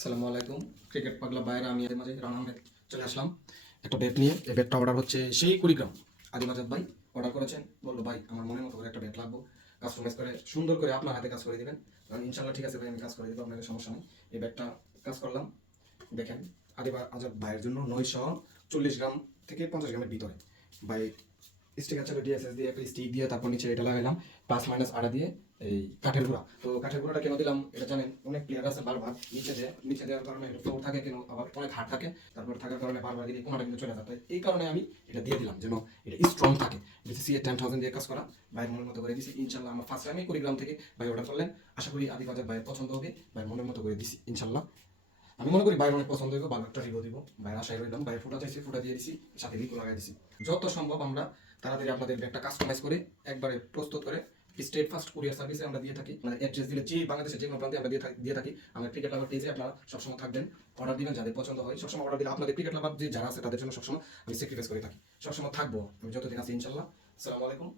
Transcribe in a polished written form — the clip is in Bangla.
আসসালামু আলাইকুম। ক্রিকেট পাগলা বাইরে আমি এর মাঝে রানা আহমেদ চলে আসলাম একটা ব্যাট নিয়ে। এই ব্যাটটা অর্ডার হচ্ছে সেই কুড়িগ্রাম। আদিম আজাদ ভাই অর্ডার করেছেন, বললো ভাই আমার মনের মতো করে একটা ব্যাট লাগবো, কাস্টমাইজ করে সুন্দর করে আপনার হাতে কাজ করে দিবেন। কারণ ইনশাল্লাহ ঠিক আছে ভাই, আমি কাজ করে দেবো, আপনাদের সমস্যা নেই। এই ব্যাটটা কাজ করলাম, দেখেন আদিম আজাদ ভাইয়ের জন্য 940 গ্রাম থেকে 50 গ্রামের ভিতরে ভাই। স্টিকার ছিল ডিএসএস দিয়ে, একটা স্টিক দিয়ে, তারপর নিচে এটা লাগাইলাম প্লাস মাইনাস আড়া দিয়ে এই কাঠের গুঁড়া। তো কাঠের গুঁড়াটা কেন দিলাম এটা জানেন, অনেক প্লেয়ার আছে বারবার নিচে দেওয়ার কারণে ফ্লোর থাকে, কেন আবার অনেক হার্ড থাকে, তারপর থাকার কারণে বারবার এই কোনাটা কিন্তু চলে যায়। এই কারণে আমি এটা দিয়ে দিলাম যেন এটা স্ট্রং থাকে। বিসিসি এর 10,000 দিয়ে কাজ করা, ভাইয়ের মনের মতো করে দিছি ইনশাল্লাহ। আমার ফার্স্ট টাইমে কুড়িগ্রাম থেকে ভাই অর্ডার করলেন, আশা করি আদি বাজার ভাইয়ের পছন্দ হবে। ভাইয়ের মনের মতো করে দিছি ইনশাল্লাহ। আমি মনে করি ভাইয়ের অনেক পছন্দ হইব, ভালো একটা রিভিউ দিব। ভাইয়ের আশায় রইলাম, ভাইয়ের ফুটা চাইছি, ফুটা দিয়ে দিছি, সাথে রিভিউ লাগাই দিছি। যত সম্ভব আমরা তাড়াতাড়ি আপনাদের একটা কাস্টমাইজ করে একবারে প্রস্তুত করে স্টেট ফার্স্ট কুরিয়ার সার্ভিসে আমরা দিয়ে থাকি। মানে অ্যাড্রেস দিলে যে বাংলাদেশের যে কোনো প্রান্তে আমরা দিয়ে থাকি। আমরা ক্রিকেট লাভার পেজে আপনারা সবসময় থাকবেন, অর্ডার দিবেন, যাদের পছন্দ হয় সবসময় অর্ডার দিলে আপনাদের ক্রিকেট লাভার যে যারা আছে তাদের জন্য সবসময় আমি স্যাক্রিফাইস করে থাকি, সবসময় থাকবো আমি যতদিন আছি ইনশাল্লাহ। আসসালামু আলাইকুম।